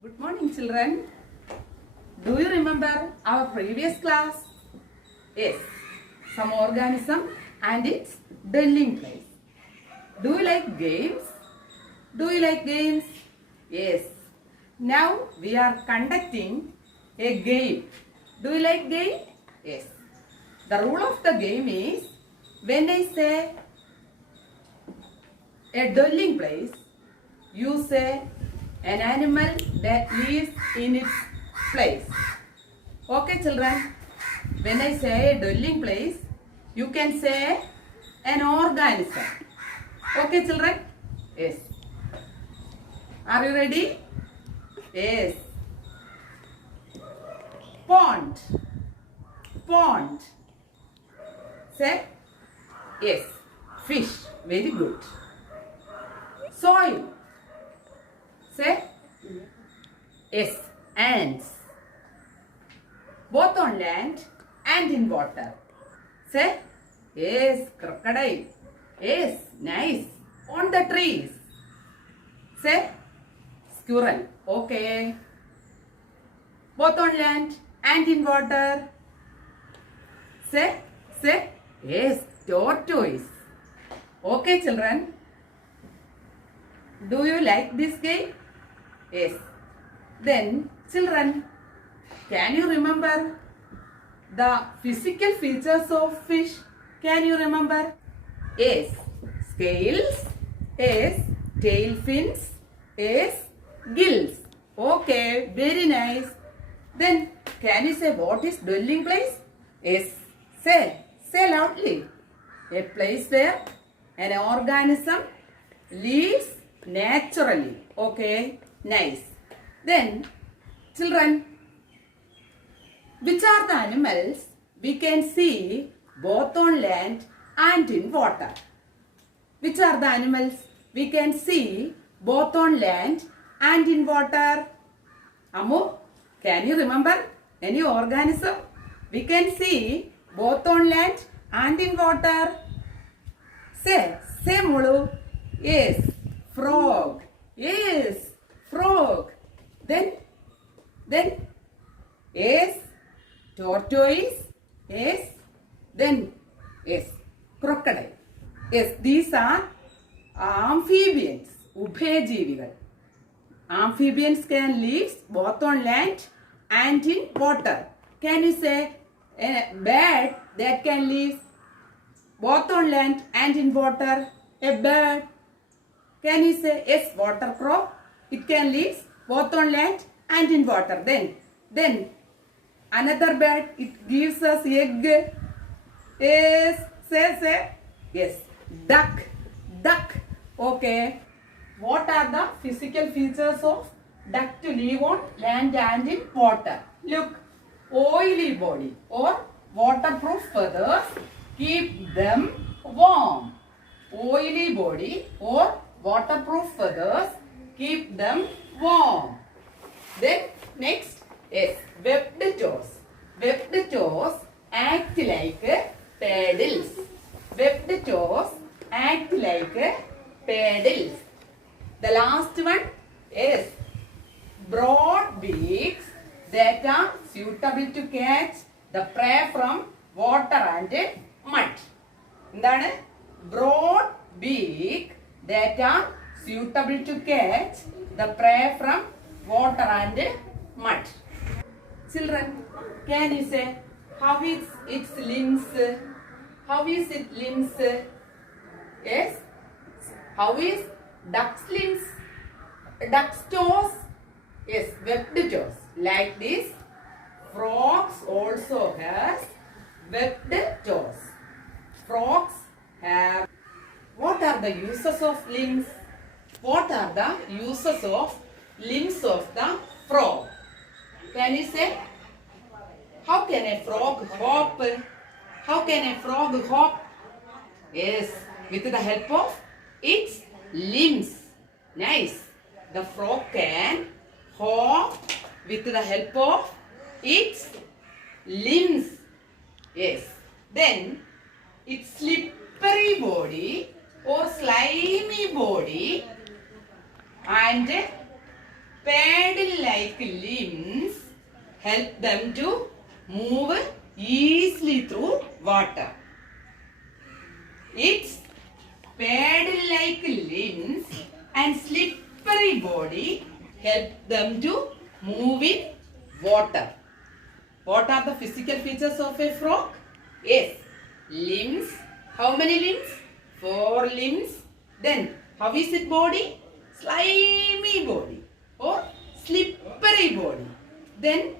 Good morning, children. Do you remember our previous class? Yes, some organism and its dwelling place. Do you like games? Do you like games? Yes. Now we are conducting a game. Do you like game? Yes. The rule of the game is when I say a dwelling place, you say an animal that lives in its place. Okay, children. When I say a dwelling place, you can say an organism. Okay, children? Yes. Are you ready? Yes. Pond. Pond. Say yes. Fish. Very good. Soil. Say yes. Ants. Both on land and in water. Say yes. Crocodile. Yes. Nice. On the trees. Say squirrel. Okay. Both on land and in water. Say yes. Tortoise. Okay, children. Do you like this game? Yes. Then, children, can you remember the physical features of fish? Can you remember? Yes. Scales. Yes. Tail fins. Yes. Gills. Okay. Very nice. Then, can you say what is dwelling place? Yes. Say loudly. A place where an organism lives naturally. Okay. Nice. Then, children, which are the animals we can see both on land and in water? Which are the animals we can see both on land and in water? Amu, can you remember any organism we can see both on land and in water? Say Mulu. Yes, frog. Yes, frog. Then, yes, tortoise. Yes, then, yes, crocodile. Yes, these are amphibians, ubhayajeevigal. Amphibians can live both on land and in water. Can you say a bird that can live both on land and in water? A bird. Can you say yes, water crow? It can live both on land and in water. Then another bird, it gives us egg. Yes, say yes, duck. Okay. What are the physical features of duck to live on land and in water? Look, oily body or waterproof feathers keep them warm. Oily body or waterproof feathers keep them warm. Then next is webbed toes. Webbed toes act like paddles. Webbed toes act like paddles. The last one is broad beaks that are suitable to catch the prey from water and mud. എന്താണ്? Broad beak that are suitable to catch the prey from water and mud. Children, can you say how is its limbs? How is its limbs? Yes. How is duck's limbs? Duck's toes? Yes, webbed toes. Like this, frogs also has webbed toes. Frogs have. What are the uses of limbs? What are the uses of limbs of the frog? Can you say? How can a frog hop? How can a frog hop? Yes, with the help of its limbs. Nice. The frog can hop with the help of its limbs. Yes. Then its slippery body or slimy body and paddle-like limbs help them to move easily through water. Its paddle-like limbs and slippery body help them to move in water. What are the physical features of a frog? Yes, limbs. How many limbs? 4 limbs. Then, how is its body? Slimy body or slippery body. Then,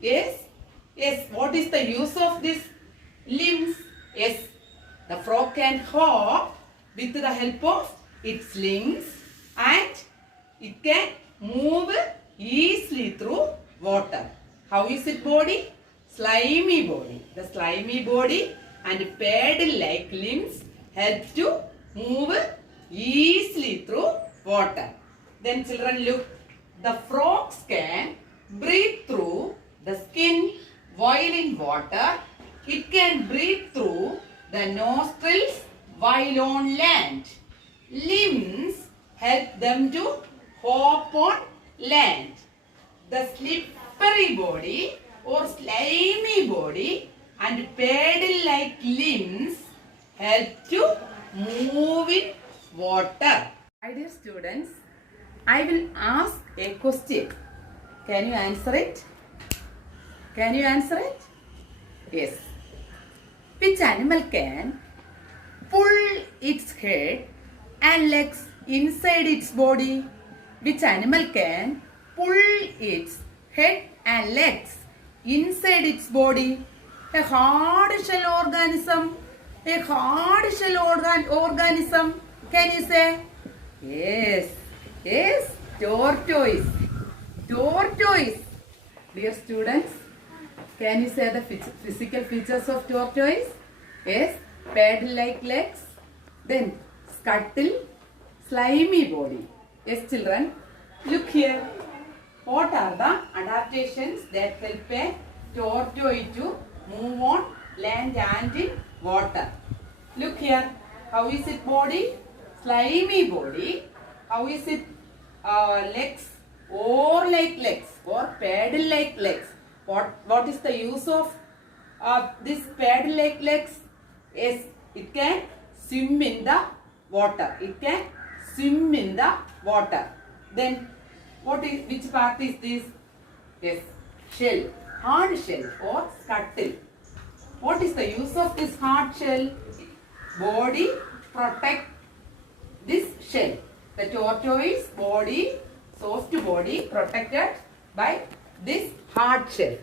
yes, what is the use of these limbs? Yes, the frog can hop with the help of its limbs and it can move easily through water. How is its body? Slimy body. The slimy body and paddle-like limbs help to move easily through water. Then children look, the frogs can breathe through the skin while in water. It can breathe through the nostrils while on land. Limbs help them to hop on land. The slippery body or slimy body and paddle-like limbs help to move in water. My dear students, I will ask a question. Can you answer it? Can you answer it? Yes. Which animal can pull its head and legs inside its body? Which animal can pull its head and legs inside its body? A hard shell organism. A hard shell organism. Can you say? Yes, tortoise. Tortoise. Dear students, can you say the physical features of tortoise? Yes, paddle-like legs. Then scuttle, slimy body. Yes, children, look here. What are the adaptations that help a tortoise to move on land and in water? Look here. How is its body? Slimy body. How is it legs? Oar-like legs or paddle-like legs. What is the use of this paddle-like legs? Yes, it can swim in the water. It can swim in the water. Then which part is this? Yes, shell, hard shell or scuttle. What is the use of this hard shell? Body protect this shell. The tortoise body, soft body protected by this hard shell.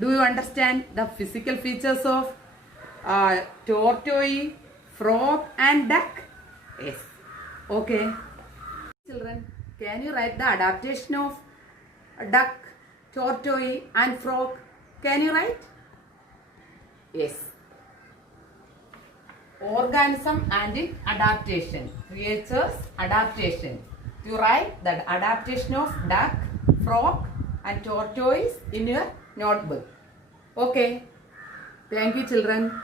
Do you understand the physical features of tortoise, frog and duck? Yes. Okay. Children, can you write the adaptation of duck, tortoise and frog? Can you write? Yes. Organism and adaptation. Creatures adaptation. You write the adaptation of duck, frog and tortoise in your notebook. Okay. Thank you, children.